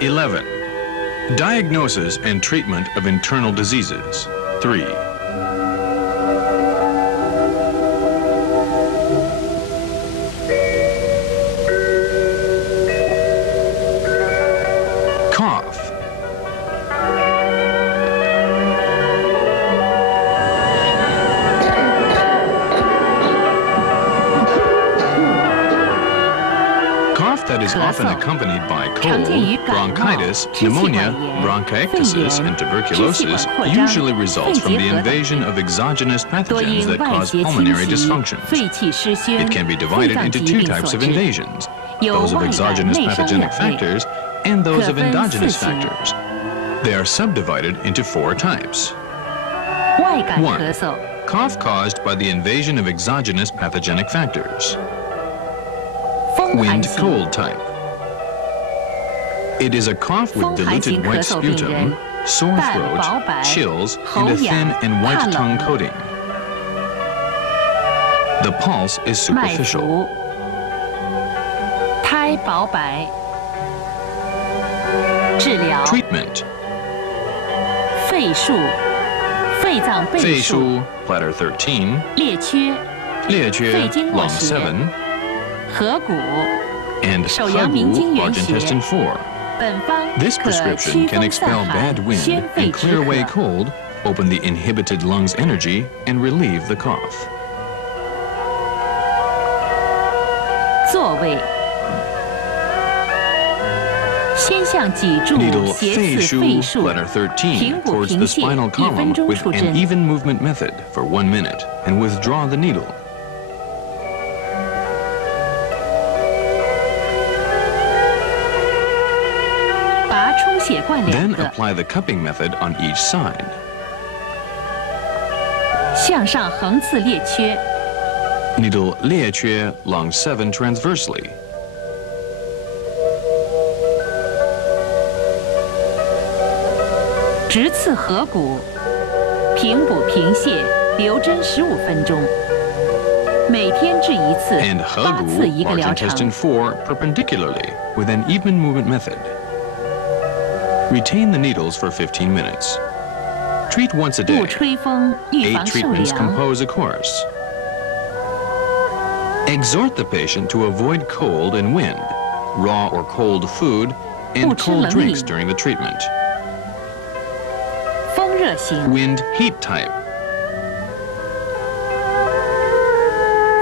11. Diagnosis and treatment of internal diseases. 3. Cough. That is often accompanied by cold, bronchitis, pneumonia, bronchiectasis, and tuberculosis usually results from the invasion of exogenous pathogens that cause pulmonary dysfunction. It can be divided into two types of invasions, those of exogenous pathogenic factors and those of endogenous factors. They are subdivided into 4 types. 1. Cough caused by the invasion of exogenous pathogenic factors. Wind cold type. It is a cough with diluted white sputum, sore throat, chills, and a thin and white tongue coating. The pulse is superficial. Treatment. 肺数, bladder 13. 裂缺, lung 7. 合谷 and 合谷, large intestine 4. This prescription can expel bad wind and clear away cold, open the inhibited lungs' energy, and relieve the cough. 座位 先向脊柱 Needle 斜肺刺 数, 肺数 bladder 13, 平补 towards 平 the 泻 spinal 1分 column 钟 with 出 an 针 even movement method for 1 minute, and withdraw the needle. 拔充血罐2 Then 个 apply the cupping method on each side. 向上横刺裂缺 Needle 裂缺, lung 7 transversely. 直刺合谷平补平泻留针15分钟每天治1次 And 8次 合 1 谷, 个 large 疗程 intestine 4, perpendicularly with an even movement method. Retain the needles for 15 minutes. Treat once a 不 day. 吹风预 8防受 treatments 凉 compose a course. Exhort the patient to avoid cold and wind, raw or cold food, and 不吃 cold 冷 drinks 饮 during the treatment. 风热型 Wind heat type.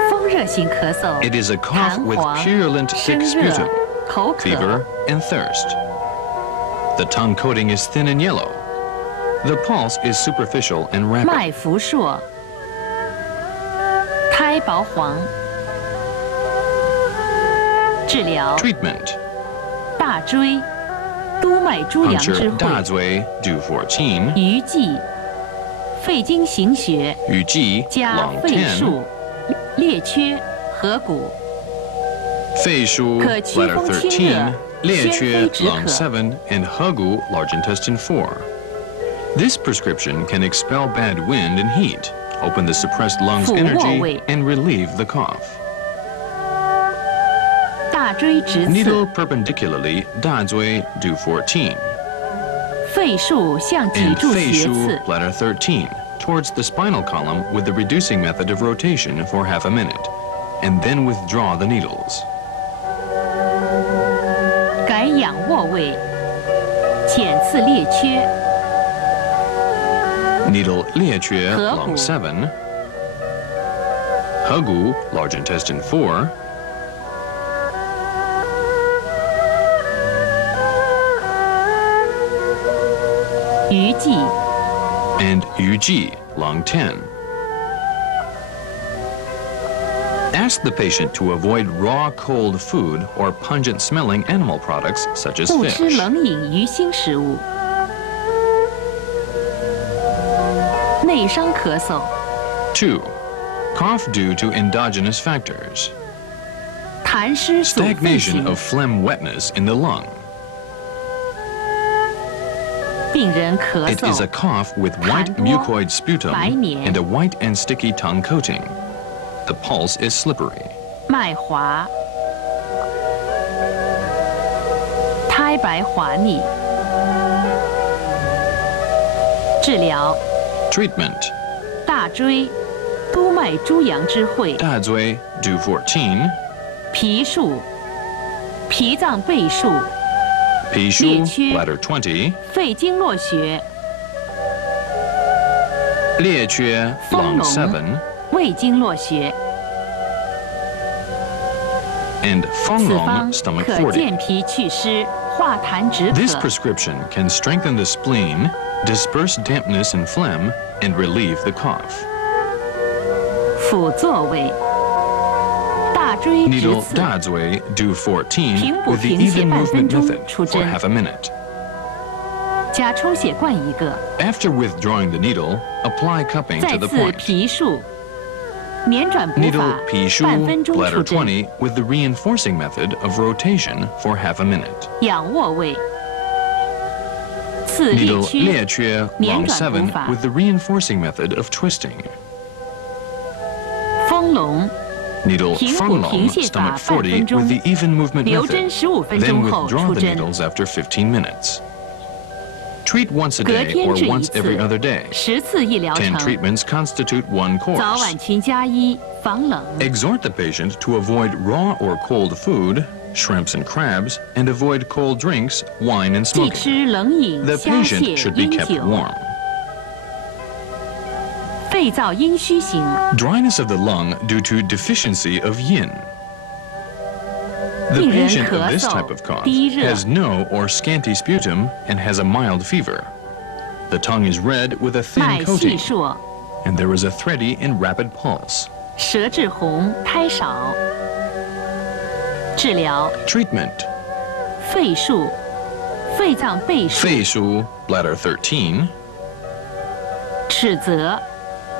风热型咳嗽 It is a cough 痰 with 黄 purulent 生 thick 热 sputum, 口渴 fever, and thirst. The tongue coating is thin and yellow. The pulse is superficial and rapid. 脉浮硕苔薄黄治疗 Treatment. 大椎督脉诸阳之 Puncture 会 大椎 do 14. 鱼际肺经行穴 鱼际 加 lung 肺 10. 数裂缺合谷 肺数 可祛 bladder 风清 13. 热裂缺宣肺止 lung 渴 7 and 合谷 large intestine 4. This prescription can expel bad wind and heat, open the suppressed lungs' 俯卧 energy, 位 and relieve the cough. 大椎直 Needle 刺 perpendicularly 大椎 do 14. 肺数向脊 And 柱 肺 斜 数 刺 bladder 13 towards the spinal column with the reducing method of rotation for half a minute, and then withdraw the needles. 改仰卧位浅刺裂缺 Needle 裂缺 合谷 lung 7. 合谷 large intestine 4. 鱼际 And 鱼际 lung 10. Ask the patient to avoid raw cold food or pungent smelling animal products such as 不吃 fish. 冷饮鱼腥食物内伤咳嗽 2. Cough due to endogenous factors. 痰湿阻肺 Stagnation 型 of phlegm wetness in the lung. 病人咳 It is a 嗽 cough with white 痰多 mucoid sputum 白黏 and a white and sticky tongue coating. The pulse is slippery. 脉滑苔开白滑腻。治疗 Treatment. 大椎、督脉诸阳之会、大椎 do 14. 脾数、脾脏背数、脾数列缺 bladder 20. 肺经络穴、列缺丰 lung 隆 7. 胃经络穴。 And 丰此 隆 方 stomach 可 40. 健脾祛湿、化痰止 This 渴。 prescription can strengthen the spleen, disperse dampness and phlegm, and relieve the cough. 辅座位，大椎直 Needle 刺，大椎 do 14平补 with the 平泻 even 半分 movement 钟 method 出 for 针， half a minute. 加抽血罐1个， After withdrawing the needle, apply cupping 再 to the 次 point. 皮数，捻转补 Needle 法皮数半分钟 bladder 出针， 20 with the reinforcing method of rotation for half a minute. 仰卧位，刺列 Needle 列缺，缺捻 lung 转补 7法， with the reinforcing method of twisting. 丰隆， Needle 平补 feng 平 long 泻法 stomach 半分 40 钟 with the even movement 留针 method. 15分 Then 钟后 withdraw 出 the 针， needles after 15 minutes. Treat once a 隔 day 天 or 治1 once every 次 other day. ，10次一疗 10程， treatments constitute one 早 course. 晚勤加衣，防冷。 Exhort the patient to avoid raw or cold food, shrimps and crabs, and avoid cold drinks, wine and 忌 smoking. 吃冷饮、 The 虾 patient 蟹、 should be 烟 kept 酒。 warm. 肺燥阴虚型， Dryness of the lung due to deficiency of yin. The 病人 patient 咳 of this 嗽 type of cough 低热 has no or scanty sputum and has a mild fever. The tongue is red with a 脉 thin 细 coating, 数， and there is a thready and rapid pulse. 舌质红，苔少。治疗 Treatment. 肺数、肺脏背数、肺数 bladder 13, 尺泽、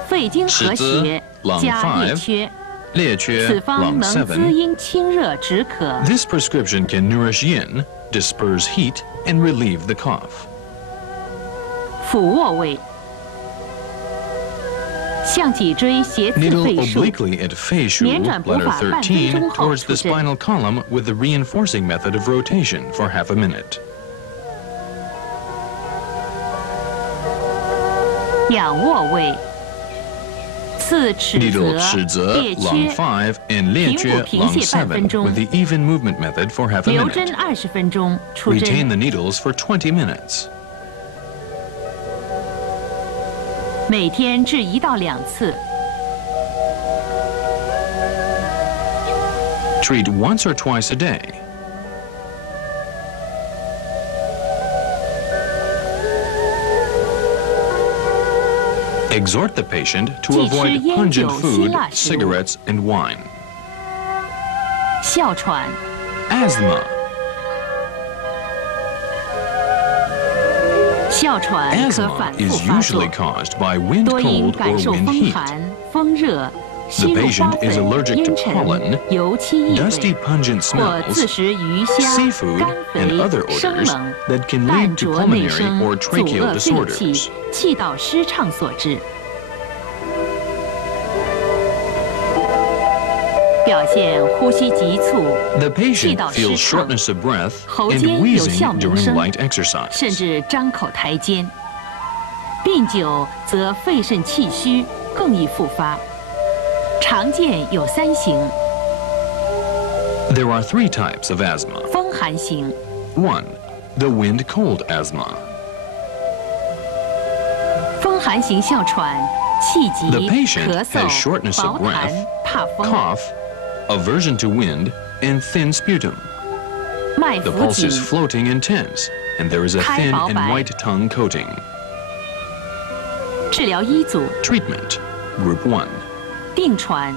肺经和尺穴泽 lung 加列 5缺，列缺此方 lung 能滋 7. 阴清热止渴。 This prescription can nourish yin, disperse heat, and relieve the cough. 俯卧位，向脊椎斜刺 Needle 肺数， obliquely at 肺数 捻转补 bladder 法半分钟 13后 towards the 出针。 spinal column with the reinforcing method of rotation for half a minute. 仰卧位，刺尺 Needle 泽、尺泽列 lung 缺， 5 and 列缺平补平 lung 泻半分 7钟 with the even movement method for half a 留针 minute. 20分钟，出 Retain 针。 the needles for 20 minutes. 每天治1到2次。 Treat once or twice a day. Exhort the patient to 忌吃 avoid 烟 pungent 酒、辛 food, 辣食物。 cigarettes, and wine. 哮喘、 Asthma. 哮喘可 Asthma 反复 is 发作 usually，caused by wind 多因 cold 感 or 受 wind 风 heat. 寒、风热、吸入 patient 花 is 粉、 allergic 烟 to 尘 pollen, 油漆异 dusty 味， pungent 或自 smells, 食鱼虾、 seafood, 肝 and 肥 other、生 odors 冷、 that can 淡 lead to 浊内 pulmonary 生、 or 阻 tracheal 遏肺气 disorders.、气道失畅所致。表现呼吸急促， The 气 patient 道失 feels 畅， shortness of breath 喉 and 间有哮 wheezing 鸣 during 声， light exercise. 甚至张口抬肩。病久则肺肾气虚，更易复发。常见有3型： There are 3 types of asthma. 风寒型、 1. The wind cold asthma. 风寒型哮喘、气 The 急、 patient 咳 has 嗽、 shortness 薄 of 痰 breath,、怕风、 cough, aversion to wind, and thin sputum. 脉 The 浮 pulse 紧 is、floating and tense, and there is a 苔 thin 薄 and 白。 white tongue coating. 治疗一组 Treatment. Group 1. 定喘、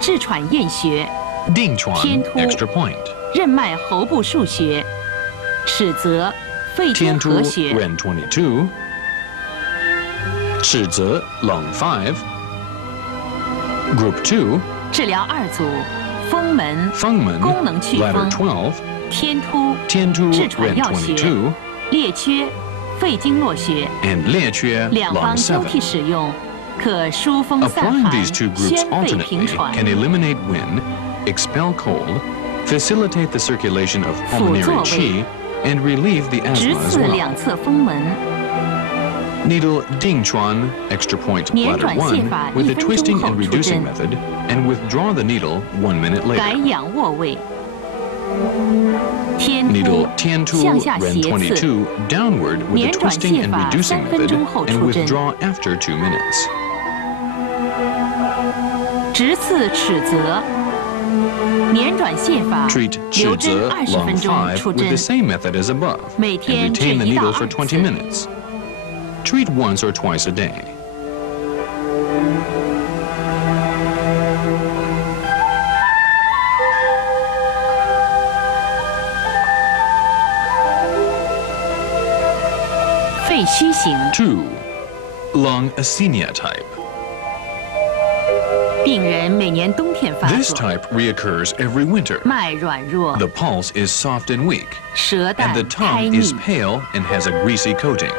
治喘验穴、 Ding Chuan, 天突 extra point. 任脉喉部腧穴、尺泽、肺经 Tiantu 合穴。 Ren 22. 尺泽 Lung 5. Group 2. 治疗2组：风门、 Fengmen 功能祛 Bladder 风、 12. 天突、 Tiantu 痔喘 Ren 药穴、 22. 列缺、肺经络穴。 And 列缺两 Lung 方交替 7. 使用，可疏风散 Applying 寒、 these 2 groups 宣肺 alternately 平喘。 can eliminate wind, expel cold, facilitate the circulation of 辅座 pulmonary 位 qi, and relieve the 直 asthma as 刺 well. 两侧风门， Needle Ding Chuan extra point 捻 bladder 转泻法 1 with 1 the 分 twisting 钟后 and 出 reducing 针， method, and withdraw the needle 1 minute 改 later. 仰卧位。天 Needle 突 Tian 向 Tu 下 Ren 斜刺， 22 downward with the 捻转 twisting 泻 and 法 reducing 3分 method, 钟后 and 出针， withdraw after 2 minutes. 直刺尺泽，捻转泻法 Treat 留针 Chizhe 20 long 分钟 5出 with 针 the，same method as above, 每 and 天治 retain the 1到 needle for 2 20 次。 minutes. Treat once or twice a day. 肺虚型， 2. Lung asthenia type. 病人每年冬天发 This 作， type reoccurs every winter. 脉软弱， The pulse is soft and weak, 舌 and 淡 the 苔 tongue is 腻， pale and has a greasy coating.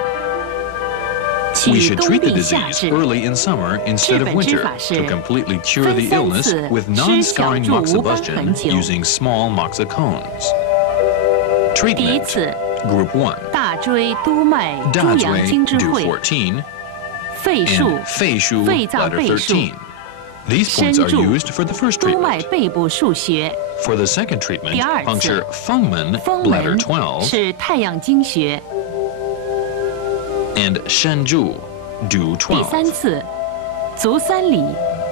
We 取 should 冬 treat the 病夏 disease 治。 early in summer instead of 治本之 winter 法是 to completely cure 分 the 3 illness 次 with 吃小 non-scarring 柱无瘢 moxibustion 痕灸。 using small moxicons. 第一 Treatment 次， Group 1. 大椎督脉猪阳 Dazui 经之 do 会， 14肺数 and、Fei Shu 肺脏 bladder 背数、 13. These points are 深柱 used for the first 督脉 treatment. 背部腧穴。 For the second treatment, 第二次， puncture Fengmen 风 bladder 门 12是太阳经穴。 and Shenju do 第三 12. 次，足三里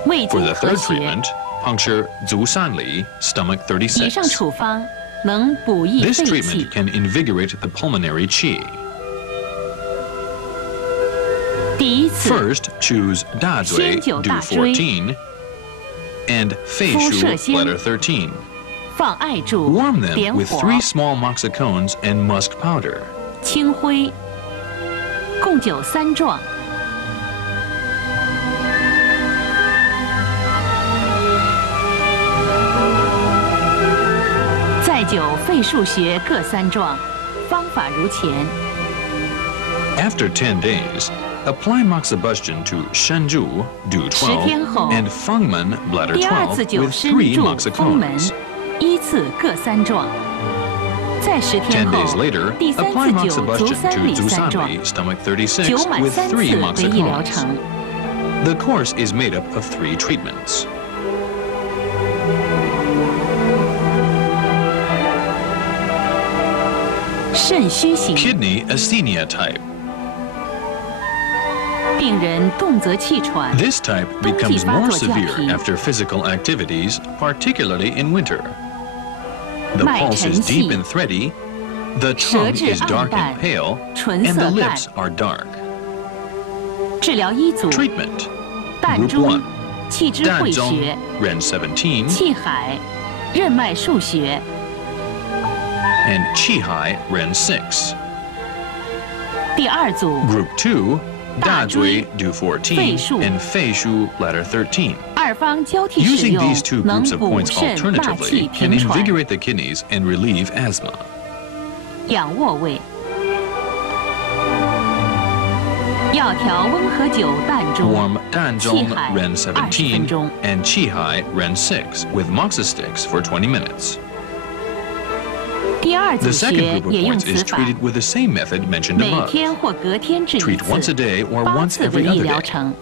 胃 For 经 the 合 third 穴。 treatment, puncture Zusanli stomach 以上 36. 处方能补益 This 肺气 treatment。can invigorate the pulmonary qi. 第一次， First, choose Dazui 先灸 do 大椎 14 and Fei 敷射 Shu 先 bladder 13. 放艾柱， Warm them 点 with 火， 3 small moxicones and musk powder. 清灰，共灸3壮。再灸肺腧穴各3壮，方法如前。 After 10 days, apply moxibustion to Shenju do 10天后 12 and Fengmen bladder 第二次 12灸 with 深 3柱风门 moxicones. ，依次各3壮。再10天 10 后 days later, 第3 apply 次灸足 moxibustion 三 to 里3壮， Zusanli stomach 36灸满 with 3 3次为一疗 moxicones. 程。 The course is made up of 3 treatments. 肾虚型， Kidney asthenia type. 病人动则气喘， This type 冬季 becomes 发 more 作较 severe 频， after physical activities, particularly in winter. The 脉 pulse 沉 is deep 细， and thready, the 舌 tongue 质 is 暗 dark 淡 and pale, 唇 and the 色淡 lips。are dark. 治疗一组， Treatment 膻 Group 中 1. 气之会穴 Danzong、Ren 17, 气海、任脉腧穴。 and Qihai Ren 6. 第二组， Group 2, 大椎 Dazui do 14肺腧 and Fei Shu bladder 13. 二方交替使 Using 用 these two，能 groups of 补 points 肾纳 alternatively 气 can 平喘。 invigorate the kidneys and relieve asthma. 仰卧位，药调温和灸膻中， Warm Danzong Qihai Ren 20 17分钟。 and Qihai Ren 6 with moxisticks for 20 minutes. 第二组 The second 穴 group of 也用 points 此 is 法， treated with the same method mentioned 每 above. 天或隔天治一 Treat once a 次， day or 8 once 次为 every 一 other 疗 day. 程。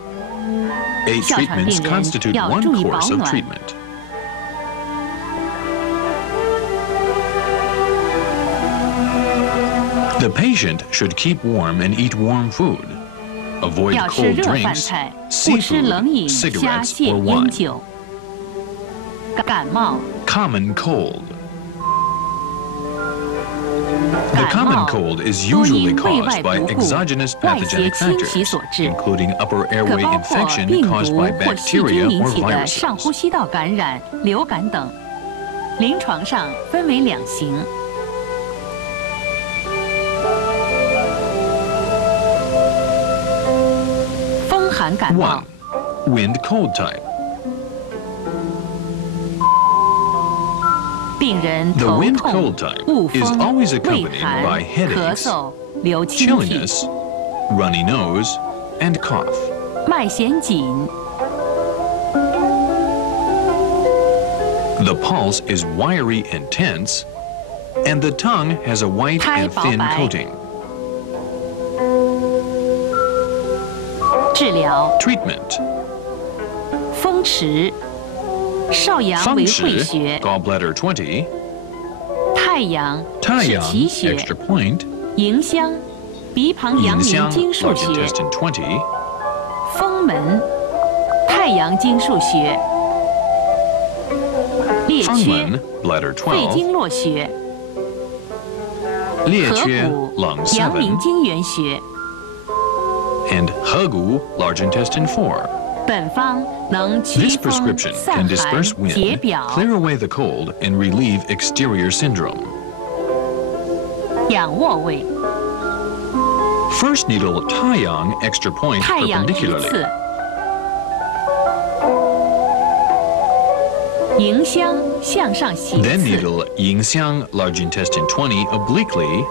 8哮喘 treatments 病人 constitute 要 one 注意保 course of 暖。 treatment. The patient should keep warm and eat warm food. Avoid 要吃 cold 热饭 drinks, 菜，勿吃 seafood, 冷饮、虾 cigarettes, 蟹、 or 烟 wine. 酒。感冒， Common cold. The 感 common 冒 cold is 多 usually 因胃 caused 外 by 毒故、 exogenous 外邪 pathogenic 侵袭 factors, 所致， including upper 可 airway 包括 infection 病 caused 细 毒 by 或细菌 bacteria 引 or 起的上呼 viruses. 吸道感染、流感等。临床上分为2型。风寒感冒 1. Wind cold type. 病人 The 头 wind 痛 cold type、恶 is 风、 always 胃 accompanied 寒、 by 咳 headaches, 嗽、流清涕、 chilliness, runny nose, and cough. 脉弦紧。 The pulse is wiry and tense, And the tongue has a white and thin coating. 治疗 Treatment. 风池、少阳为会穴、 Gallbladder 20. 太阳是 Taiyang 脐穴、 extra point. 迎香、鼻旁阳明 Yinxiang 经腧 large 穴、 intestine 20. 风门、太阳经腧穴、列缺 Fengmen bladder 肺 12. 经络穴、列合缺谷 lung 阳明 7. 经元穴。 And Hegu large intestine 4. 本方能驱 This 风 prescription 散 can 寒 disperse 解 wind, 表 clear away the cold, and relieve exterior syndrome. 仰卧位 First needle Taiyang extra point 太阳直 perpendicularly. 刺，迎香向上斜 Then 刺， needle Yinxiang large intestine 20 obliquely,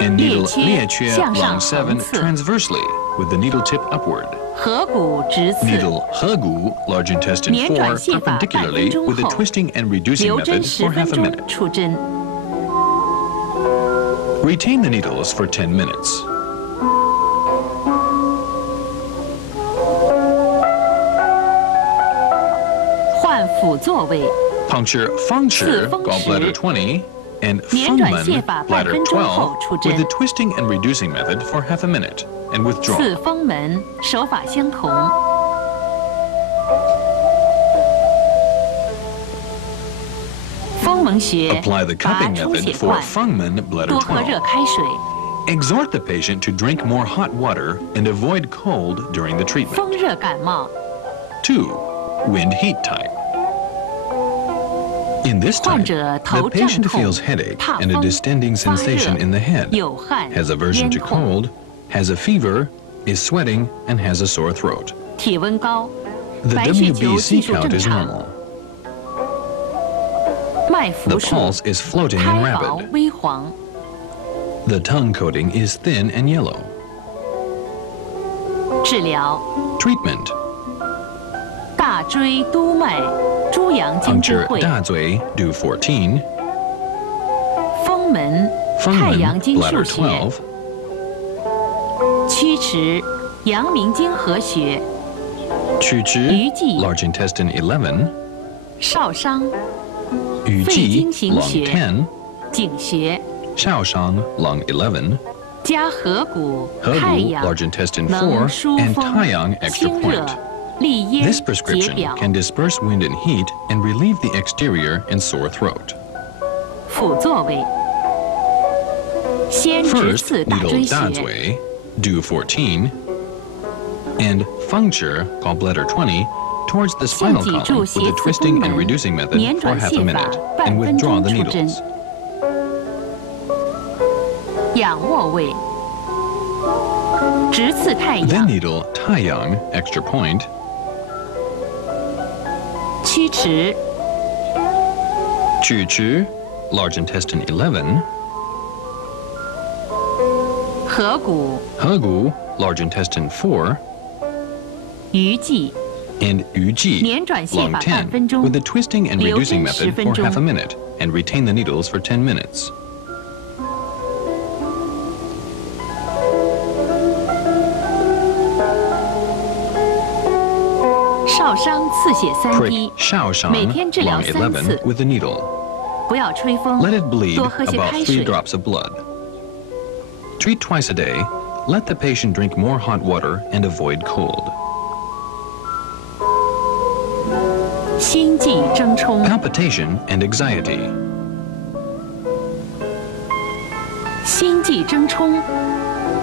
and needle 列缺 Liechue 向上 lung 7横刺 transversely with the needle tip upward. 合谷直刺， Needle Hegu large intestine 捻转 4泻法半分 perpendicularly 钟 with a 后， twisting and reducing 留针 method 10 for 分 half a 钟 minute. 出针。 Retain the needles for 10 minutes. 换辅座位， Puncture Fengshi 刺风池 gallbladder 20 and 捻转泻 Fengmen 法半 bladder 分钟后出 12 针 with the twisting and reducing method for half a minute and withdraw. 刺风门手法相同。风门穴 Apply the 拔 cupping 出 method 血 for 管， Fengmen bladder 多喝热 12. 开水。 Exhort the patient to drink more hot water and avoid cold during the treatment. 风热感冒， 2. Wind heat type. In this 患 type, 者 the 头胀 patient 痛 feels headache 怕 and a 风 distending 发 sensation 热 in the head, 有汗 has aversion 咽 to 痛 cold, has a fever, is sweating, and has a sore throat. 体温高， The 白血球 WBC 计数 count 正 is 常， normal. 脉 The 浮数 pulse is floating 苔 and 薄 rapid. 微黄， The tongue coating is thin and yellow. 治疗 Treatment. 大椎督脉诸阳经之 Puncture 会， Dazui, do 14. 风门太 Fengmen 阳经 bladder 腧穴， 12. 曲池阳明经合穴， Chuchi, 鱼际 large intestine 11. 少商 Yuji, 肺经行 lung 穴 10. 井穴， Shaoshang, lung 11. 加合谷 Hegu, 太阳 large intestine 能 4, 疏 and 风 Taiyang extra 清热 point. 利咽 This 解 prescription 表， can disperse wind and heat and relieve the exterior and sore throat. 辅座位，先直 First, 刺大 needle 椎穴， Dazui, do 14, and puncture gallbladder 20 towards the 现 spinal 脊 column 柱 with 斜 a 刺 twisting 风 and 门 reducing method 捻 for 转 half a 泻法 minute 半 and 分 withdraw 钟 the 出针。 needles. 仰卧位，直刺太 Then 阳， needle Taiyang extra point, 曲池 Chuchu, large intestine 11, 合谷 Hegu, large intestine 4, 鱼际， and Yuji, 捻转泻 lung 法半 10, 分钟 with a twisting and 留 reducing 针10 method 分 for 钟 half a minute, and retain the needles for 10 minutes. 少商刺血3滴 Prick， Shaoshang, 每天治疗 lung 3 11, 次， with the needle. 不要吹风 Let it bleed 多喝些 about 开 3水。 drops of blood. Treat twice a day. Let the patient drink more hot water and avoid cold. 心悸怔冲， Palpitation and anxiety. 心悸怔冲，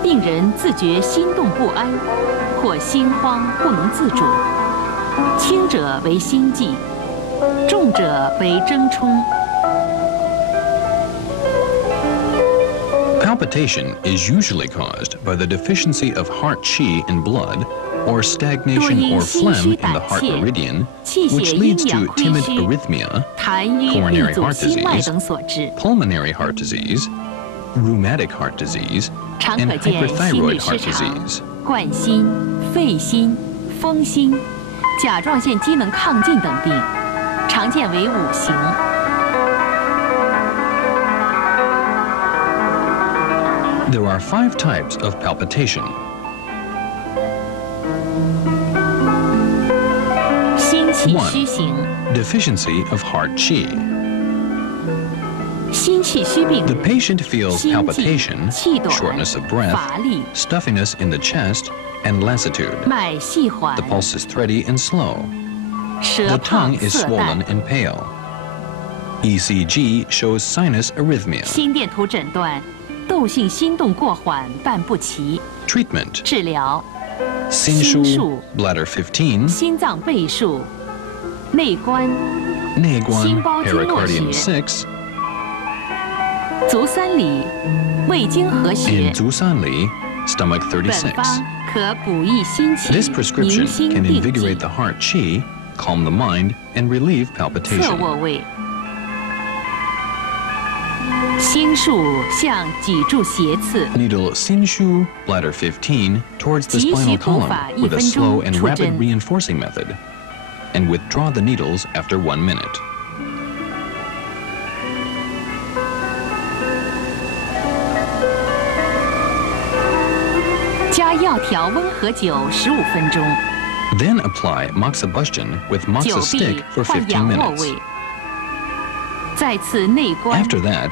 病人自觉心动不安，或心慌不能自主，轻者为心悸，重者为怔冲。 Palpitation is usually caused by the deficiency of heart qi in blood or 多 stagnation 因 or 心 phlegm 虚 in 胆 the heart 怯、 meridian, 气 which 血 leads 阴阳 to 亏 timid 虚、 arrhythmia, 痰瘀、闭 coronary 阻 heart 心脉 disease, 等所致， pulmonary heart disease, rheumatic heart disease, 常 and 可见心律 hyperthyroid 失 heart 常 disease.、冠心、肺心、风心、甲状腺机能亢进等病，常见为5型。There are 5 types of palpitation. 心气虚型。 Deficiency of heart qi. 心气虚病 The 人 patient feels 心悸 palpitation, 气短 shortness of breath, 乏力 stuffiness in the chest, and lassitude. 脉细缓 The pulse is thready and slow. 舌 The 胖 tongue is 色 swollen 淡。 and pale. ECG shows sinus arrhythmia. 心电图诊断窦性心动过缓伴不齐。 Treatment: 治疗 Sinshu, 心术 bladder 15, 心脏倍数、内关、 Neiguan, 心包经络 pericardium 学 6, 足三里、胃经和学 and。Zusanli, stomach 本 36. 方可补益心气， This 宁 prescription 心 can 定 invigorate 悸 the。heart qi, calm the mind, and relieve 侧 palpitation. 卧位，心术向脊柱斜刺， Needle Sinshu, bladder 15, towards the 急需 spinal 补 column 法 with a 1分 slow 钟 and 触 rapid 针。 reinforcing method, and withdraw the needles after 1 minute. 加药调温和酒15分钟， Then apply moxibustion with 久 moxa 闭 stick for 换 15仰卧 minutes. 位，再次内关， After that,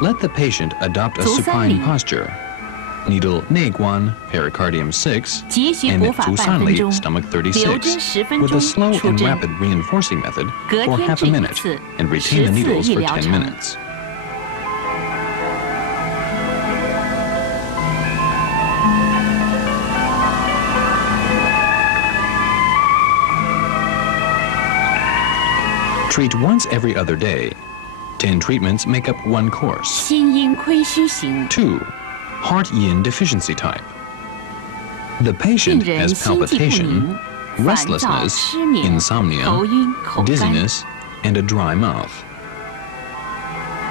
let the patient adopt a 足三里 supine posture. Needle Neiguan, pericardium 6, 急需 and 补法半分 Zusanli, 钟， stomach 留针 36, 10分 with 钟 a slow 出 and 针， rapid reinforcing method 隔 for 天 half 治 a 一 minute, 次， and retain the 10次 needles 一 for 疗 10 程。 minutes. 'Treat once every other day. 10 treatments make up 1 course. 心阴亏虚型， 2. Heart yin deficiency type. The 病 patient 人 has 心悸不 palpitation, 宁、烦躁、 restlessness, 失眠、 insomnia, 头晕、口干， dizziness, and a dry mouth.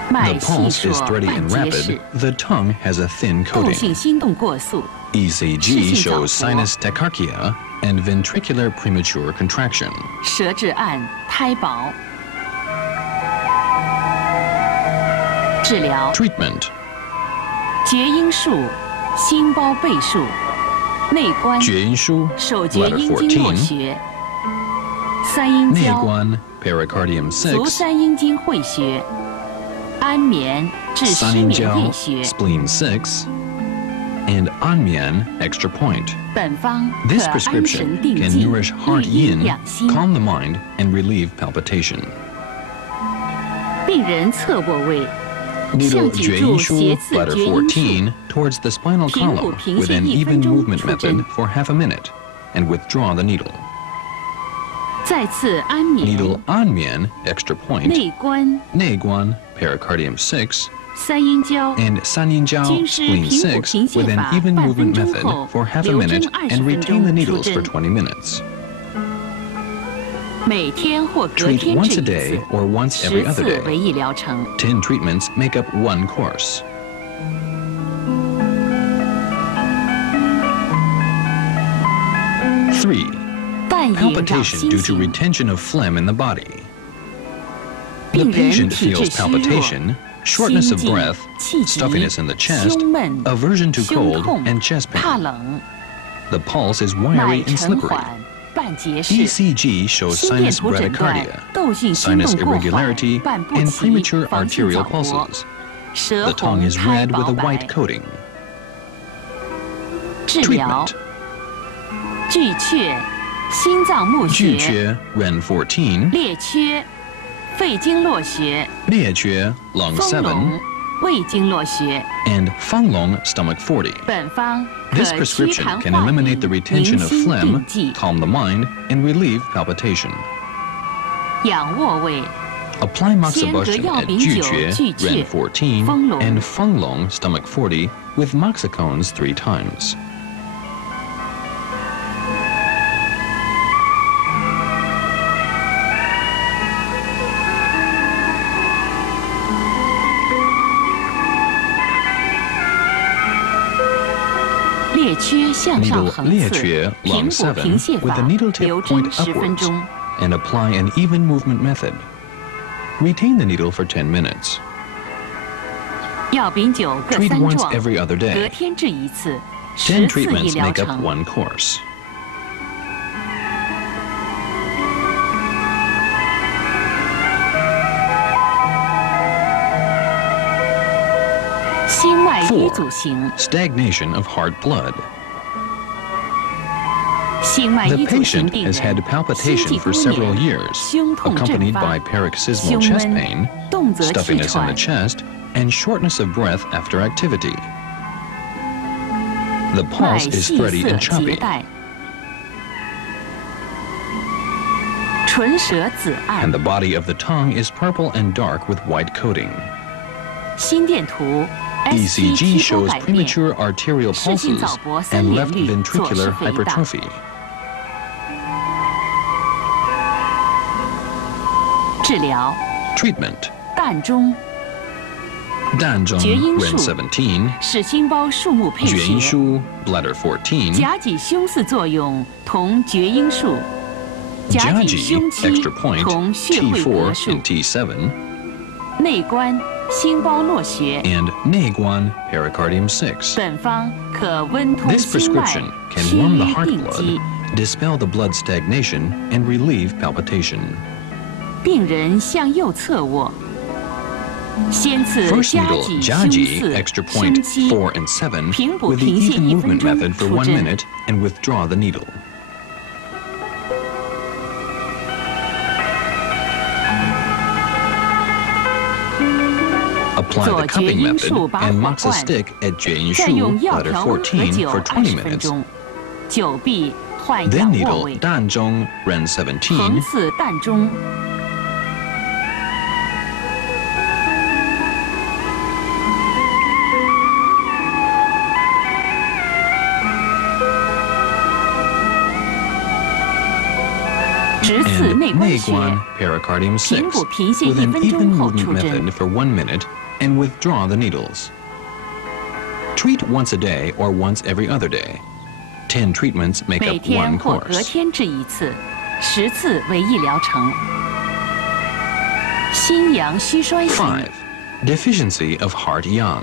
脉 The 细 pulse is 数 thready 半 and 结 rapid. 实， The tongue has a thin 窦 coating. 性心动过速， ECG 是性早搏。 shows sinus tachycardia and ventricular premature contraction. 舌质暗、苔薄。治疗 Treatment: 厥阴术、心包倍数、内关、 Jinshu, 手厥 bladder 阴经络14, 学、三阴交、 Neiguan, pericardium 足 6, 三阴经会学、安眠治失眠 Saninjiao, 验学。 spleen 6, and Anmian extra point. 本方可 This 安 prescription 神定 can 静， nourish heart 益阴 yin, 养心。 calm the mind, and relieve palpitation. 病人侧卧位， Needle 向脊柱斜 Jinshu, 刺 bladder 厥阴术， 14, towards the spinal 平补 column 平 with 息 an 1 even 分钟 movement 出 method 针， for half a minute, and withdraw the needle. 再次安眠。 Needle Anmian extra point, 内关、 Neiguan, pericardium 6, 三阴交。 and Saninjiao, 经师 spleen 平补 6, 平泻 with an 法 even 半 movement 分钟 method 后， for half a 留针 minute, 20 and 分 retain the 钟出 needles for 针。 20 minutes. 每天或隔 Treat 天 once 治 a 一 day 次， or once every 10 other 次 day. 为一疗程。 10 treatments make up 1 course. 3. 半隐扰 Palpitation 心 due to 型， retention of phlegm in the body. The 病人 patient 体 feels 质虚弱， palpitation, shortness of 心悸 breath, 气急 stuffiness in the chest, 胸闷、 aversion to 胸 cold, 痛 and chest 怕 pain. 冷， The pulse is 脉 wiry and 沉 slippery. 缓、半结实。 ECG shows 心电 sinus 图诊断 bradycardia, 窦性心 sinus 动过缓 irregularity, 伴不 and 齐 premature 房性 arterial 早搏 pulses. 舌 The tongue 红 is 苔 red with 薄 a 白 white。coating. 治疗 Treatment: 巨阙、心脏募穴、 Juche, Ren 14, 列缺、肺经络穴、 Liejue, Lung 丰 7, 隆、胃经络穴。 and Fanglong, stomach 40. 本方可 This 驱 prescription 寒 can 化 eliminate the 饮， retention 宁 of 心 phlegm, 定悸。 calm the mind, and relieve palpitation. 仰卧位， Apply 先隔 moxibustion 药 at 丙酒、 Juche, 巨 Ren 阙、 14, 丰隆 and Fanglong, stomach 40, with moxicones 3 times. "列缺向上 Needle 横刺， Liejue, 平 Lung 补平 7, 泻 with 法 the needle， 留 tip 针 point 10分 upwards, 钟。 and apply an even movement method. Retain the needle for 10 minutes. 药饼酒各 Treat 3 once 壮， every other 隔 day. 天治1次，10 10次医 treatments 疗 make up 程。 1 course. 心脉瘀 4. 阻型， Stagnation of heart blood. 心脉 The 瘀阻型 patient 病 has had 人，心 palpitation 悸 for 多 several 年， years, 胸痛阵 accompanied 发 by， paroxysmal 胸 chest 闷 pain, 动则气 stuffiness in the 喘， chest, and shortness of breath after activity. The 脉 pulse is 细 thready 涩 and 结 choppy. 带，唇舌紫暗 And。the body of the tongue is purple and dark with white coating. 心电图 ECG ST 波 shows 改变， premature arterial 视性 pulses 早搏 and 3连 left 率，左室 ventricular 肥大。 hypertrophy. 治疗 Treatment: 膻中， Danzhong, 厥阴 Ren 术 17, 使心包数目配 Juan 穴， Shu, Bladder 14, 甲己胸四作用同厥阴术，甲己 Jiaji, 胸期 extra point, 同穴会格 T4 数， and T7, 内关心包络穴。 and Neiguan, pericardium 6. 本方可温通 This 心脉 prescription，can 祛 warm the 瘀 heart 定 blood, 肌。 dispel the blood stagnation, and relieve palpitation. 病人向右侧卧，先刺 First 甲 needle 己 Jiaji, 胸 extra 四 point 胸期， 4 and 7, 平补 with the 停泻 even 1分 movement 钟 method for 出 1 针。 minute, and withdraw the needle. Apply 做 the 厥 cupping 阴 method 术拔 and 火 mox a 罐， stick at Juan 再用 Shu, 药 Bladder 调温和 14 酒 for 20 20分 minutes. 钟，久闭换 Then 仰卧 needle 位， Danzhong, Ren 横 17, 刺膻中。直刺 and 内关穴， Neiguan, pericardium 平 6, 补停泻 with 1 an 分 even 钟后 movement 出针。 method for 1 minute, and withdraw the needles. Treat once a day or once every other day. 10 treatments make 每 up 天 1或隔 course. 天治1次，10次为一疗程。心阳虚衰型， 5. Deficiency of heart yang.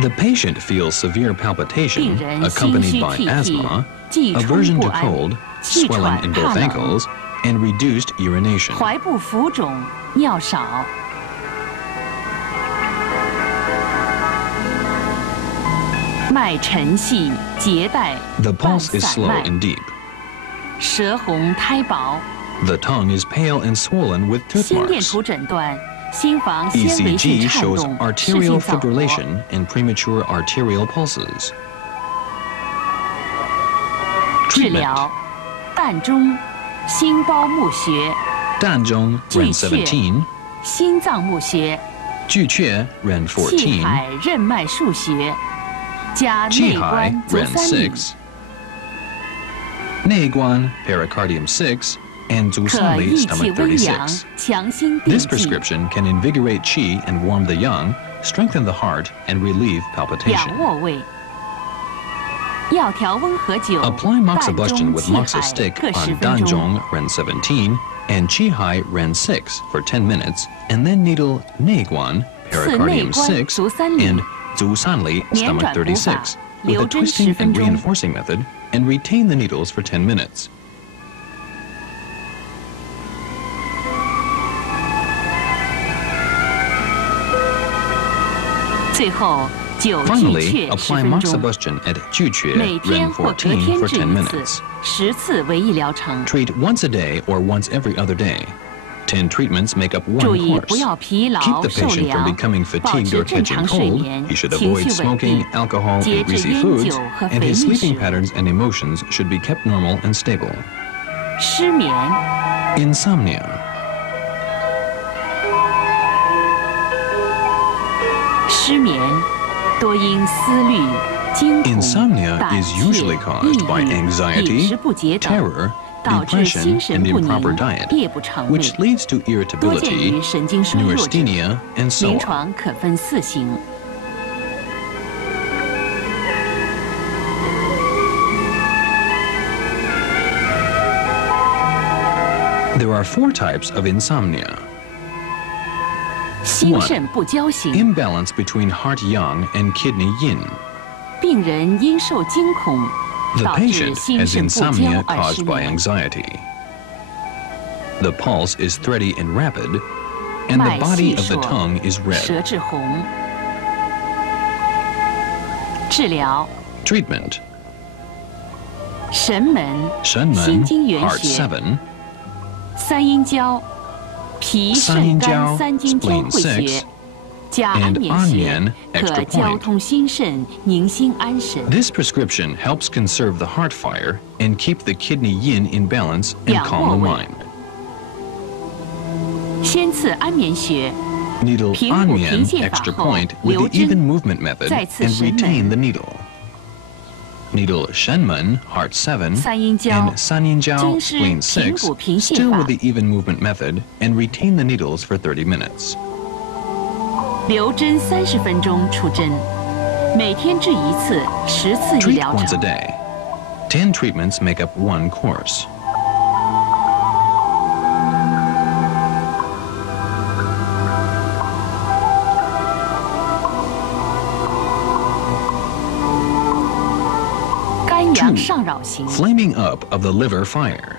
The patient feels severe 病 palpitation 人心 accompanied 虚 by 涕涕， asthma, 悸冲 aversion 不 to 安， cold, 气 swelling 喘 in 怕 both 冷， ankles, and reduced urination. 怀部浮肿，尿少。脉沉细，结带 The 半 pulse is 散 slow 脉， and deep. 舌红苔薄。 The tongue is pale and swollen with tooth 心电 marks. 图诊断心房纤维性 ECG 颤 shows 动，视 arterial 性早搏。 fibrillation and premature arterial pulses. 治 Treatment: 疗膻中、心包募穴、 Danzhong, Ren 巨阙、 17, 心脏募穴、 Juque, Ren 气 14, 海任脉腧穴，加内 Qihai, 关足 Ren 三里， 6, Neiguan, pericardium 6, and 可 Zusanli, 益气 stomach 温阳 36. 强心定 This 气， prescription can invigorate qi and warm the yang, strengthen the heart, and relieve 仰 palpitation. 卧位。药调温和酒， Apply 膻 moxibustion 中 with 气 moxa 海 stick 各10 on 分钟。 Danzhong, Ren 17, and Qihai, Ren 6 for 10 minutes, and then needle Neiguan, pericardium 内关 6, 足三里 and Zusanli, 捻 stomach 转补法 36, with 留 a 针 twisting 10 分 and 钟。 reinforcing method, and retain the needles for 10 minutes. 最后酒巨 Finally, 阙10 apply 分钟， moxibustion at Juque, 每天 Ren 或隔 14天 for 治10 1 minutes. 次，10次为一疗程。 Treat once a day or once every other day. 10 treatments make up 注 1意不 course. 要疲 Keep 劳、 the 受 patient from 凉， becoming 保 fatigued 持 or 正 catching 常睡 cold. 眠， He should 情 avoid 绪稳 smoking, 定， alcohol, 节 and 制 greasy 烟 foods, 酒和 and 肥 his 腻 sleeping 食物。 patterns and emotions should be kept normal and stable. 失眠， Insomnia. 失眠多因思虑、惊恐、 Insomnia 胆 is 怯、 usually 抑 caused by 郁、 anxiety, 饮食不节等， terror, 导致心 depression, 神 and 不宁 improper、diet, 夜不成位， which leads to 多见于 irritability, 神经衰弱者。 neurasthenia, and so 临 on. 床可分4型。 There are 4 types of insomnia. 心肾不交形， Imbalance between heart yang and kidney yin. 病人因受惊恐 The 导致 patient 心 has 肾不交 insomnia 而 caused 失 by 眠。 anxiety. The pulse is thready and rapid, and the 脉 body 细 of the 数， tongue is 舌 red. 质红。治疗 Treatment: 神门、心 Shenmen, 经元 Heart 穴、 7, 三阴交、脾肾肝三经交汇穴，加安 and 眠穴 Anmian 可 extra 交 point. 通心肾、宁心安神。 This prescription helps conserve the heart fire and keep the kidney yin in balance and Yeah, calm the well, mind. 先刺安眠穴， Needle 平补平 Anmian 泻法 extra 后 point with 留 the even 针， movement method 再刺 and 神 retain 门 the needle. Needle Shenmen, Heart 7, 三阴交 and Sanyin 经师 Spleen 平补 6, 平泻 still 法 with the even movement method and retain the needles for 30 minutes. 留针30分钟出针，每天治1次，10次一 Treat 疗 once a 程。 day. 10 treatments make up 1 course. 肝阳上扰型， Flaming up of the liver fire.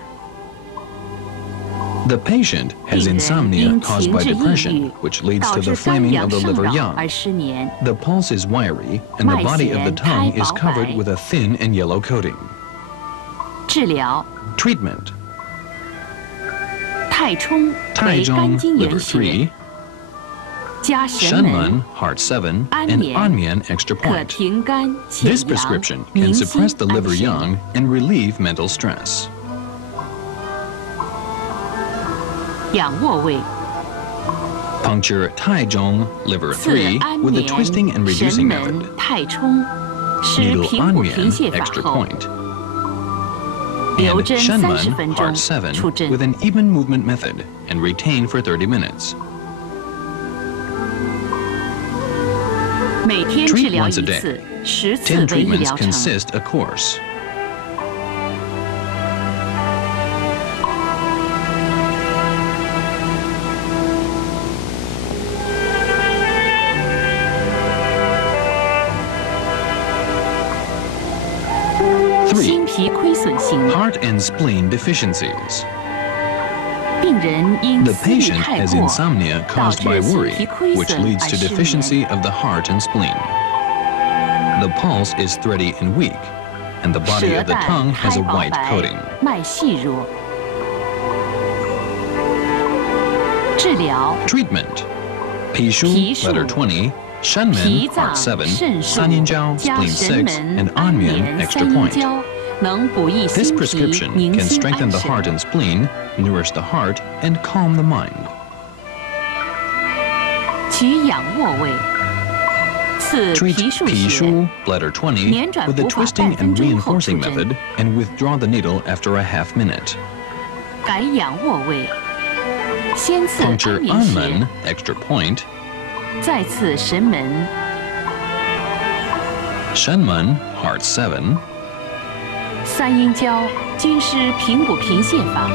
The patient has 病人 insomnia 因 caused 情 by 志抑 depression, 郁 which leads 导 to 致 the 肝 flaming 阳 of the 上 liver 扰 yang. 而失眠。 The pulse is wiry, and the 脉 body of the 弦 tongue 开 is 薄 covered 白 with a thin and yellow coating. 治疗 Treatment: 太冲为肝 Taizhong, 经 liver 元穴， 3, 加神门 Shenmen, heart 7, and Anmian, Anmian extra 可 point. 平肝潜 This 阳 prescription，宁 can 心 suppress the 安 liver 神。 yang and relieve mental stress. 仰卧位， Puncture Taizhong, liver 刺 3, 安 with a 眠 twisting and 神 reducing 门 method. 太冲，施 Needle 平补平 Anmian 泻法 extra 后， point. 留 And 针 Shenmen, 30分钟 heart 7, 出针 with。an even movement method and retain for 30 minutes. 每天治 Treat 疗 once a 1 day. 次，10 次 10为一 treatments 疗程。 consist a course. 心 3. 脾亏损型， Heart and spleen deficiencies. 病人因 The 思虑 patient 太 has 过， insomnia 导 caused by 致心 worry, 脾亏 which 损 leads 而 to 失 deficiency 眠。 of the heart and spleen. The pulse is thready and weak, and the body 舌 of the 淡 tongue has 开 a 薄 white 白 coating. 脉细弱。治疗 Treatment: Pishu, 皮数 letter 20, 脾 Shenmen, 脏 heart 7, 肾数 Sanyin 加 spleen 神 6, 门 and 安 Anmian 眠 extra 三阴 point. 交，能补益 This 心脾， prescription 宁 can 心 strengthen 安 the 神。 heart and spleen, nourish the heart, and calm the mind. 取仰卧位，刺 Treat 脾腧穴， Pishu, letter 20, 连转 with a 补法 twisting 半分 and 钟后出 reinforcing 针。 method, and withdraw the needle after a half minute. 改仰卧位，先刺 Puncture 安眠穴， Anmen, extra point, 再刺神门， Shenmen, heart 7, 三阴交，经师平补平泻法，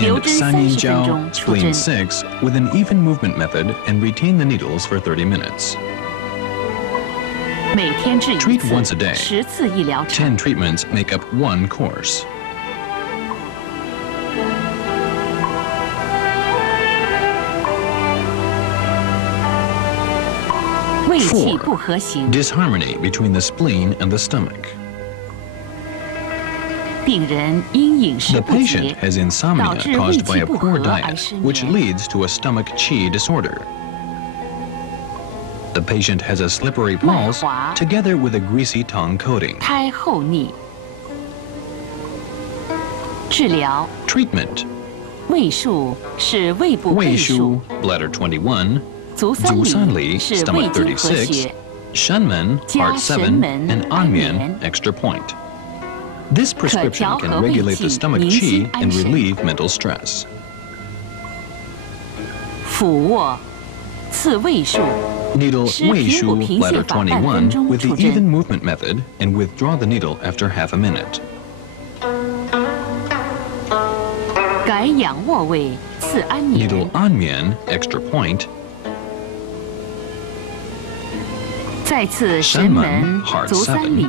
留 and 针 Sanyin 30分钟出 spleen 针。 6, with an even movement method, and retain the needles for 30 minutes. 每天治1 Treat 次 once a day. ，10次一疗程。 10 treatments make up 1 course. 胃气 4. 不和型， Disharmony between the spleen and the stomach. 病人因饮食 The 不 patient 节 has insomnia 导致胃 caused 气 by a 不 poor 和而 diet, 失 which 眠。 leads to a stomach qi disorder. The patient has a slippery pulse 脉滑 together with a greasy tongue coating. 胎后逆。治疗 Treatment: 胃腧是胃部背 Wei 腧 Shu, bladder 21, 足三 Zusan 里 Li, 是胃 stomach 经和 36, 穴， Shenmen, 加 heart 神 7, 门 and 安 Anmian 眠 extra point. This prescription 调和 can 胃 regulate the 气 stomach 宁心 qi 安 and 神。 relieve mental stress. 俯卧刺胃腧， Needle 施 Wei 平补 Shu, 平 bladder 泻法半分 21, 钟 with the 出针。 even movement method, and withdraw the needle after half a minute. 改来仰卧位，次安眠。 Needle Anmian, extra point. 再次神门 Heart 足三 7. 里，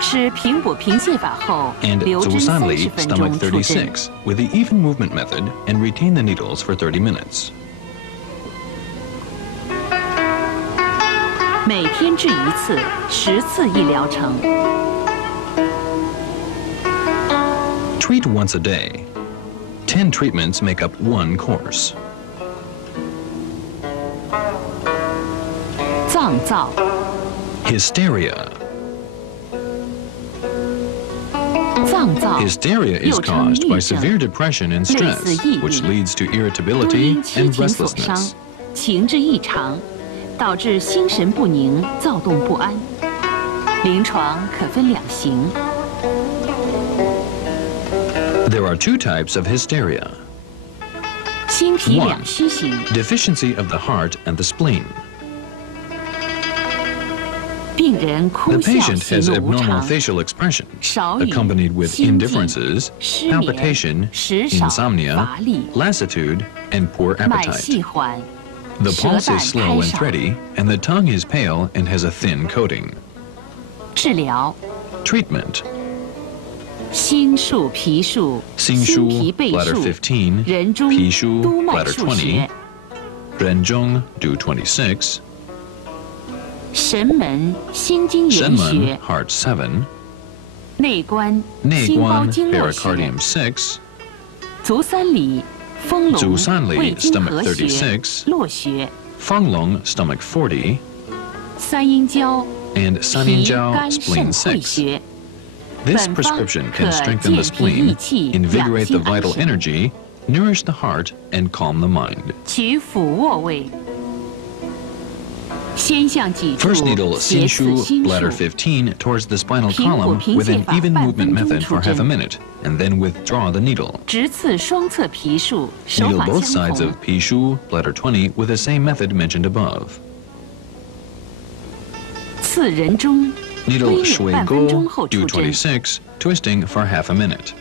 是平补平泻法后 And 留针 Zusanli, 30分 stomach 钟出针。 36, with the even movement method, and retain the needles for 30 minutes. 每天治一次，10次一疗程。 Treat once a day. 10 treatments make up one course. 脏躁、 Hysteria. 脏躁 Hysteria is 又称 caused by 抑症 severe depression and 类 stress, 似抑 which 郁 leads to 多 irritability 因七 and 情所伤 restlessness.，情志异常，导致心神不宁、躁动不安。临床可分两型。 There are 2 types of hysteria. 心脾 One. 两虚型， Deficiency of the heart and the spleen. 病人 The 哭笑 patient 喜 has 怒无 abnormal 常， facial expression, 少语、 accompanied with 心悸、 indifferences, 失眠、 palpitation, 食少、 insomnia, 乏力、 lassitude, and poor 脉 appetite. 细缓， The 舌 pulse 淡 is 开 slow and 少。 thready, and the tongue is pale and has a thin coating. 治疗 Treatment. 心术、脾术、心心脾术背 bladder 术、 15, 人中、脾术督脉 bladder 数 20, 学、 Renjong do 26, 神门、心经研 Shenmen 学、 heart 7, 内观、心包 Neiguan 经络学、 pericardium 6, 足三里、丰隆、 Zusanli 胃经 stomach 合学、 36, 络学、 Fanglong stomach 40, 三阴交、 and 脾 Saninjiao 肝 spleen 肾会 6. 学。 This 本方 prescription 可 can strengthen the 健脾 spleen, 益气、养 invigorate 心 the 安 vital 神。 energy, nourish the heart, and calm the mind. 取俯卧位，先向脊柱 First needle 斜刺 Sinshu 心 bladder 术， 15 towards the spinal 平补 column 平 with 泻 an 法 even 半 movement 分钟 method 出 for half a 针， minute, and then withdraw the needle. 直刺双侧皮术，手 Needle 法 both 相 sides 同 of。Pishu bladder 20 with the same method mentioned above. 刺人中， Needle 推捻半分钟 Shuigo 后 do 出针。 26, twisting for half a minute.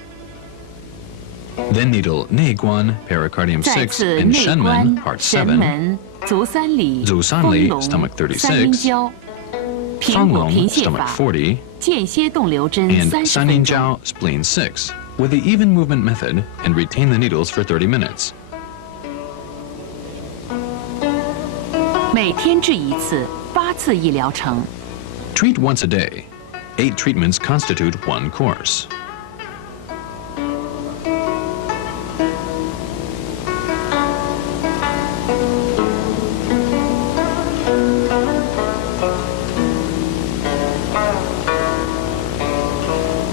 Then needle Neiguan pericardium 再 6次 and 内观 Shenmen heart 神 7, 门、足三里、 Zusanli 丰隆 stomach 36三阴交，平补 Fanglong 平泻 stomach 法， 40, 间歇动流针 and 30分钟。 Saninjiao spleen 6 with the even movement method, and retain the needles for 30 minutes. 每天治一次，8次一疗程。 Treat once a day. 8 treatments constitute one course.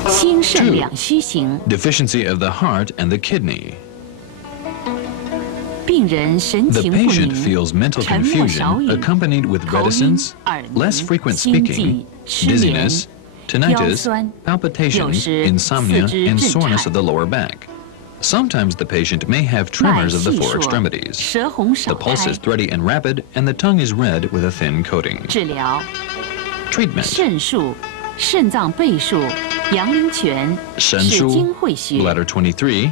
心肾 Two. 两虚型， Deficiency of the heart and the kidney. 病人神 The 情不 patient 宁， feels mental 沉默少 confusion 语， accompanied with 头晕 reticence, 耳鸣 less frequent 心 speaking, 悸、失眠 dizziness, 腰 tinnitus, 酸， palpitations, 有时 insomnia, 四肢 and 震 颤 soreness of the lower back. Sometimes the patient may have 脉 tremors of the 细 four 数， extremities. 舌红 The 少 pulse 开 is。thready and rapid, and the tongue is red with a thin coating. 治疗 Treatment. 肾术、肾脏背术、阳陵泉是 Shenshu 经会学， bladder 23,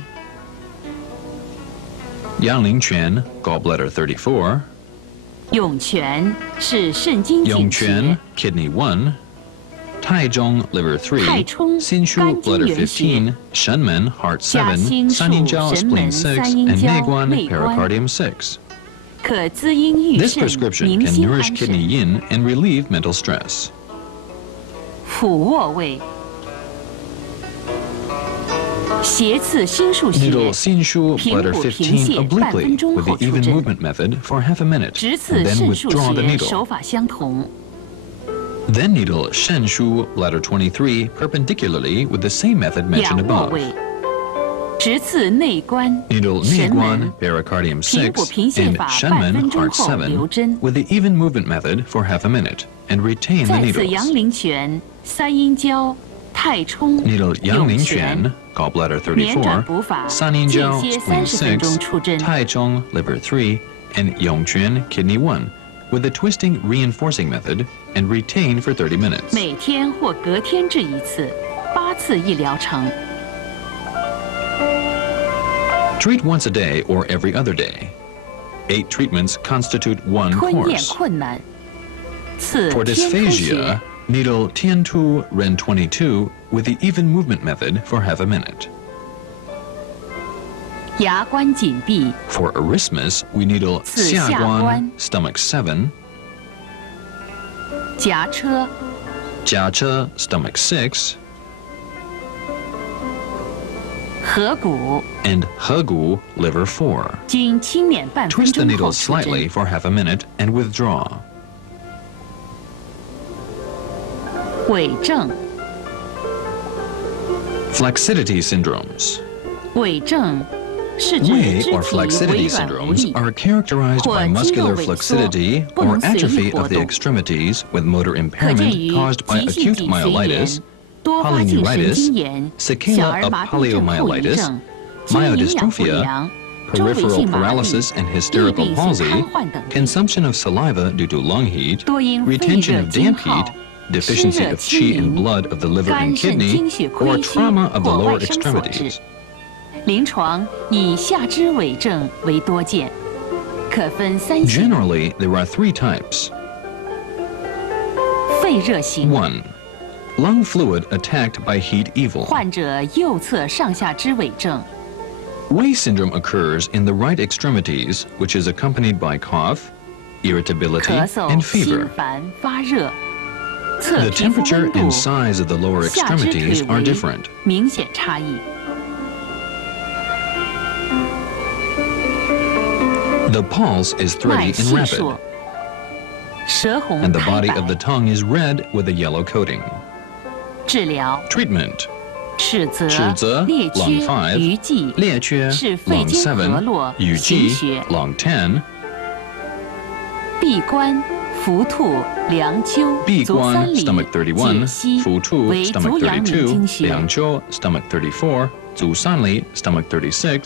Yangling Quan gallbladder 34, 涌泉是肾经紧 Yongquan 学， kidney 1, Taizhong liver 3, 太冲 Sinshu 肝经 bladder 元穴 15, Shenmen heart 嘉 7, 兴术 Saninjiao 神 spleen 门 6, 三阴 and 交 Neiguan 内观， pericardium 6. 可滋阴郁 This 肾， prescription 宁 can 心 nourish 安 kidney 神。 yin and relieve mental stress. 俯卧位，斜刺心术穴， Needle Sinshu 平 bladder 补平 15泻半 obliquely 分钟 with 后 the 出 even 针。 movement method for half a minute, 直刺 and then 肾术 withdraw the 穴 needle. 手法相同。 Then needle Shenshu bladder 23 perpendicularly with the same method mentioned 仰卧 above. 位，直刺内关 Needle 神门 Neiguan pericardium 平补 6平泻 and 法半 Shenmen 分钟 heart 后留 7针。 with the even movement method for half a minute, and retain the 再次阳 needles. 陵泉、三阴交、太冲、 Needle 涌 Yangling 泉 Quan gallbladder 绵转 34, 补法，间 Saninjiao 歇 spleen 30分钟 6, 出针。 Taizhong liver 3, and Yongquan kidney 1 with the twisting reinforcing method, and retain for 30 minutes. 每天或隔天治一次，8次一疗程。Treat once a day or every other day. 8 treatments constitute one 吞咽 course. 困难。次 For 天科学 dysphagia, needle Tian2 Ren 22 with the even movement method for half a minute. 牙关紧闭， For erythemas, we needle 次下关 Xiaguan stomach 7, 夹车， Jiache stomach 6, 合谷， and Hegu liver 4. 经轻捻半分 Twist the 钟后 needle 出针 slightly。for half a minute and withdraw. 痿症， Flexidity syndromes. 痿症是指 Wei 肢 or 体 flexidity 微软无 syndromes 力， are characterized 或 by 肌肉 muscular 萎缩， flexidity 不 or 能随意 atrophy 活 of the 动。 extremities with motor 可见 impairment 于 caused by 急性 acute 脊髓 myelitis, 炎、多发性神经炎、小 Sequela 儿 of 麻痹症后遗 poliomyelitis, 症、经营养不 myodystrophia, 良、周围 peripheral 性麻痹、 paralysis and 易 hysterical 病性 palsy, 瘫痪等病， consumption of saliva due to lung heat, 多因肺 retention 热 of 惊 damp 耗 heat,、deficiency 湿热 of 侵 qi and 淋、 blood of the liver 肝 and 肾 kidney, 精血 or 亏虚 trauma of the 或 lower 外伤所致 extremities. 临床以下肢痿症为多见，可分3型： Generally, there are 3 types. 肺热型， 1. Lung fluid attacked by heat evil. 患者右侧上下肢痿症， Wei syndrome occurs in the right extremities, which is accompanied by cough, irritability, 咳嗽、 and 心 fever. 烦、发热，侧 The 皮肤 temperature 温度 and size of the lower 下肢腿 extremities are 围 different. 明显差异。 The pulse is 脉 thready and 细 rapid, 数，舌红 and the 苔 body of the 白。 tongue is red with a yellow coating. 治疗 Treatment: 尺泽尺泽、裂缺 lung 5、余悸、裂缺是肺 lung 经合 7, 络、雨季行血、lung 10, 闭关、伏兔、梁丘、闭关足三里、 stomach 31, 解析腹兔为 stomach 足阳明经 32, 穴。两丘 stomach 34, 足三里 stomach 36,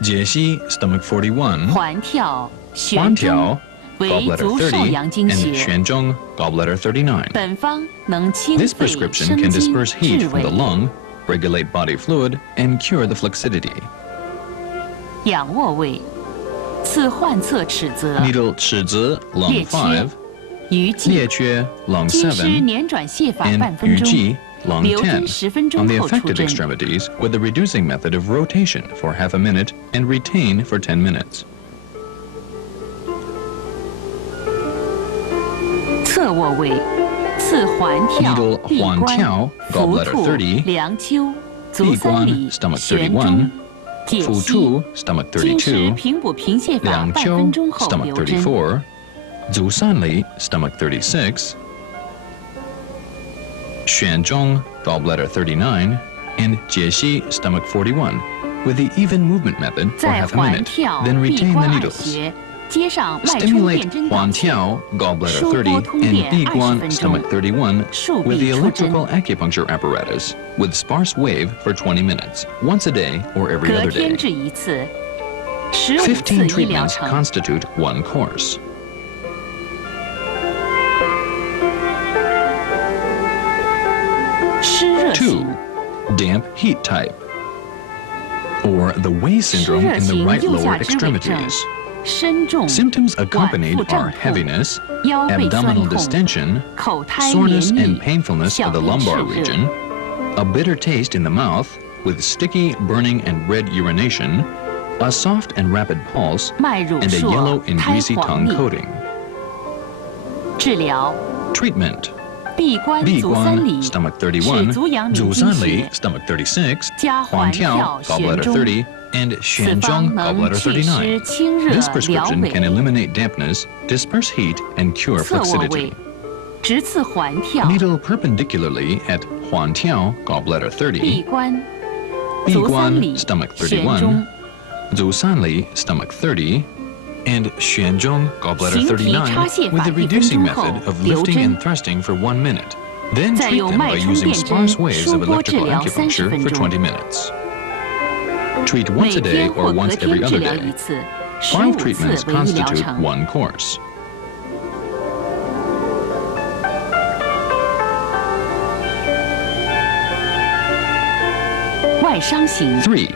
解析 stomach 41, 环跳、旋环中跳为 gallbladder 足少30, 阳经 and 穴。旋中 gallbladder 39. 本方能清 This 肺 prescription 生 can 津 disperse heat 治 from the 痿。 lung, regulate body fluid, and cure the flexidity. 仰卧位，次患侧尺泽、 Needle 尺泽 lung 裂缺 5, 余悸裂缺 lung 经师 7, 捻转泻法 and 半分钟，雨季 lung 留针10. 10分 On 钟 the 后出 affected 针。 extremities with the reducing method of rotation for half a minute and retain for 10 minutes. 侧卧位，次环跳 Needle 闭环跳关、伏 gallbladder 兔、 30, 梁丘、足闭关三里、 stomach 旋 31, 中、解腹析。兔 stomach 经师 32, 平补平泻法半两丘分钟后 stomach 留针。 34, 足三里 stomach 36, 旋中 gallbladder 39, and 解析 stomach 41 with the even movement method for 在 half a 环 minute. 跳 Then 闭 retain the 关耳 needles. 穴，接上脉冲 Stimulate 电针导环线，跳 gallbladder 输波 30通 and 电 闭 20关分钟 stomach 31竖 with the 臂出针。 electrical acupuncture apparatus with sparse wave for 20 minutes, once a day or every 隔 other 天 day. 治一次，15 15次医疗 treatments 程。 constitute one course. 湿热 2. 型， Damp heat type, or the Wei 湿 syndrome 热 in the 型 right 右 lower 下肢痿症 extremities. 身重、 Symptoms 脘 accompanied 腹胀 are 痛、 heaviness, 腰背酸 abdominal 痛、 distension, 口苔 soreness 黏 and 腻、 painfulness 小 of the 便 lumbar 炽热 region, a bitter taste in the mouth with sticky, burning, and red urination, a soft and rapid pulse, 脉乳 and a 硕 yellow、and 苔 greasy 黄 tongue 腻。 coating. 治疗 Treatment: 闭关闭足三里 关 stomach 是 31, 足阳明足经三里穴， stomach 36, 加环环跳跳 gallbladder 旋中。 30, and 此旋中方能 gallbladder 祛湿 39. 清热 This 疗 prescription can 痿。 eliminate dampness, disperse heat, and cure 侧卧 flexidity. 位，直刺环跳， Needle perpendicularly at 环跳 gallbladder 闭 30, 关，闭足三关里 stomach 旋中 31, 足三里 stomach 30, and 旋中 gallbladder 形体插 39泻 with 法 the 1分 reducing 钟后 method of 留 lifting 针 and，thrusting for 1 minute. Then 再 treat 用 them by 脉冲 using 电针 sparse waves 输 of 波治 electrical 疗 acupuncture 30分 for 钟。 20 minutes. Treat 每 once a day 天 or 或隔 once 天 every 治 other 疗 day. 一次， 5 15 treatments 次为医疗 constitute 程。 one course. 外伤型， 3.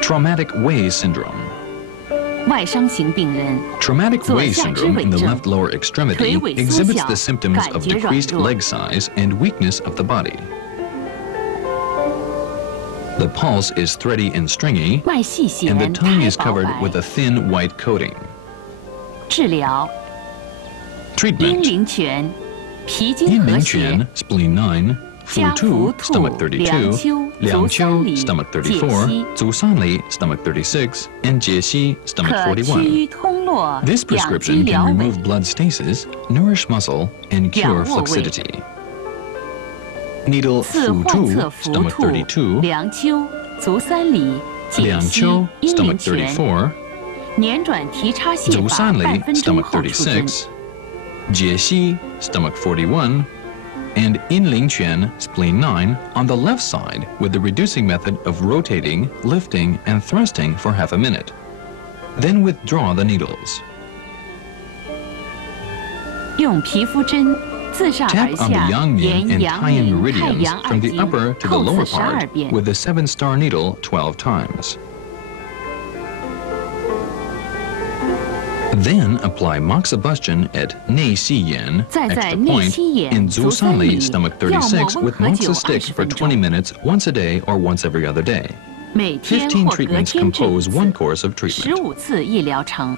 Traumatic Way Syndrome. 外伤型病人 Traumatic 左 Way 下肢 syndrome 委 in the 症 left lower extremity 腿萎缩 exhibits 小 the symptoms 感 of 觉软 decreased 弱 leg size and weakness of the body. The pulse is thready and stringy, 脉细 and the 弦 tongue 苔 is 薄 covered 白 with a thin white coating. 治疗阴 Treatment. 陵泉脾经 In 和 Ling 谐 Quan, spleen 9, Fu 加 Tu, 福 stomach 兔 32, 梁丘 Liang 足三 Qiu, 里 stomach 解析 34, Zu San Li, stomach 36, and Jie Xi, stomach 可祛 41. 瘀通络 This 养肌 prescription 疗 can 尾 remove blood stasis, nourish muscle, and cure 仰卧位 flexidity. Needle 次 Fu 患 Tu, 侧福 stomach 兔 32, 梁丘足三里解 Liang 析 Qiu, 阴陵 stomach 泉 34, 捻转提插泻 Zu 法 San 半 Li, 分钟 stomach 后出针。 36, Jie Xi, stomach 41, and in Ling Quan, spleen 9, on the left side with the reducing method of rotating, lifting, and thrusting for half a minute. Then withdraw the needles. 用皮肤针自上而 Tap on the 下 yang 沿 and 阳 Taiyan 明太 meridians 阳二 from the 经 upper to the 扣 lower 刺12 part 遍。 with the 7-star needle 12 times. Then apply moxibustion at Nei Si Yan, 再在 extra 内 point, 膝眼 in 足 Zu 三 San 里 Li, stomach 要么 36, 温 with 和酒 moxa stick 20 for 分 20 钟， minutes once a day or once every other day. 每天 15或隔 treatments 天治一 compose one 次， course of treatment. 15次一疗程。